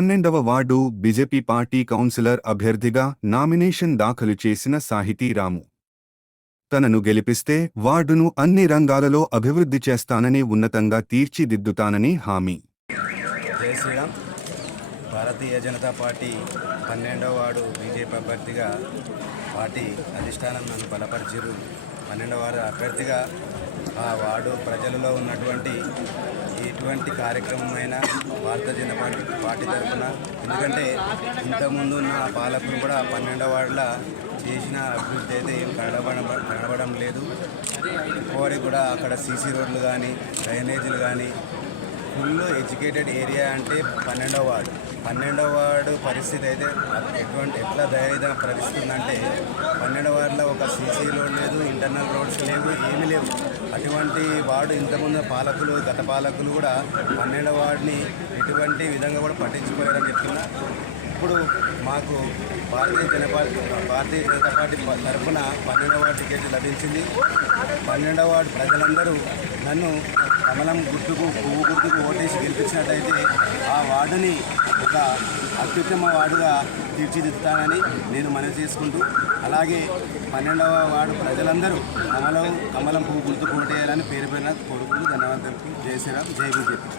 12వ ward BJP party councillor అభ్యర్థిగా nomination దాఖలు చేసిన సాహితీ రాము తనను గెలిపిస్తే వార్డును అన్ని రంగాలలో అభివృద్ధి చేస్తానని ఉన్నతంగా తీర్చిదిద్దుతానని హామీ. జై Sriram. Bharatiya Janata party 12వ ward BJP అభ్యర్థిగా పార్టీ అధిష్టానం నన్ను బలపరిచారు. 12వ వార్డు అభ్యర్థిగా ఆ వార్డు ప్రజలలో ఉన్నటువంటి ఎటువంటి కార్యక్రమమైనా భారతీయ జనతా పార్టీ తరఫున, ఎందుకంటే ఇంతకుముందు ఉన్న పాలకులు కూడా 12వ వార్డులో చేసిన అభివృద్ధి అయితే ఏం కనబడడం లేదు. ఇంకోటి కూడా అక్కడ సీసీ రోడ్లు కానీ డ్రైనేజీలు కానీ ఫుల్ ఎడ్యుకేటెడ్ ఏరియా అంటే 12వ వార్డు. 12వ వార్డు పరిస్థితి అయితే ఎట్లా దయదా పరిస్థితుందంటే 12వ వార్డులో ఒక సీసీ రోడ్ లేదు, ఇంటర్నల్ రోడ్స్ లేవు, ఏమీ లేవు. అటువంటి వార్డు ఇంతకుముందు పాలకులు గత పాలకులు కూడా 12వ వార్డుని ఎటువంటి విధంగా కూడా పట్టించుకోలేదని చెప్తున్నా. ఇప్పుడు మాకు భారతీయ జనతా పార్టీ తరఫున 12వ వార్డు టికెట్ లభించింది. 12వ వార్డు ప్రజలందరూ నన్ను కమలం గుర్తుకు పువ్వు గుర్తుకు ఓటేసి గెలిపించినట్లయితే ఆ వార్డుని ఒక అత్యుత్తమ వార్డుగా తీర్చిదిద్దుతానని నేను మనవి చేసుకుంటూ, అలాగే 12వ వార్డు ప్రజలందరూ కమలం పువ్వు గుర్తుకు ఓటేయాలని పేరు పేరున కోరుకుంటూ ధన్యవాదాలు. జై శ్రీరామ్, జై బీజేపీ.